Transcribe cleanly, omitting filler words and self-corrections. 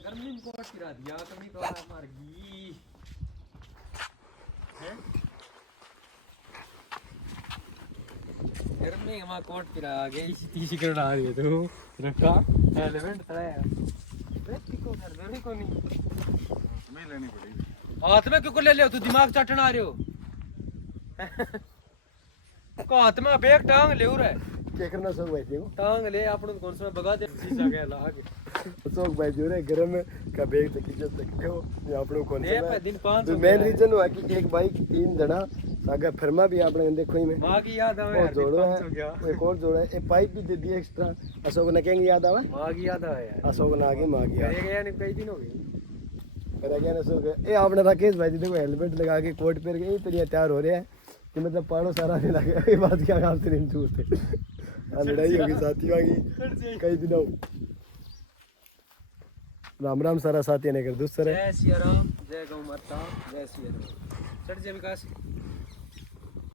गर्मी में कोट गिरा दिया कभी तो मर गई हैं गर्मी में कोट गिरा गई तीसी करना आ रही है तू रखा एलिमेंट तड़ा है बेटी को कर बेटी को नहीं मैं लेनी पड़ेगी हाथ में क्यों ले लियो तू दिमाग चाटना आ रहे हो को हाथ में बैग टांग ले उरे क्या करना सोक भाई देखो टांग ले अपन कौन सा भगा दे शीशा के ला के सोक भाई जो रे गरम का बैग तक किचन तक देखो ये आपनो कौन ये सा पे दिन 500 मेन रीजन हुआ कि एक बाइक 3 जना आगे फरमा भी आपने देखो ही में मां की याद आवे यार जोड़ो 500 गया है एक और जोड़ा है एक पाइप भी दे दी एक्स्ट्रा अशोक ने कहेंगे याद आवे मां की याद आवे यार अशोक ने आगे मां गया ये गया नहीं कई दिन हो गए कर गया ना अशोक ए आपने राकेश भाई देखो हेलमेट लगा के कोट पहन के इतनी तैयार हो रहे हैं कि मतलब पाड़ो सारा नहीं लगे ये बात क्या आप से नहीं झूठे लड़ाई होगी साथियों की कई दिनों राम राम सारा साथी ने कर दूसरे जय सिया राम जय गौ माता जय सिया राम चढ़ जे विकास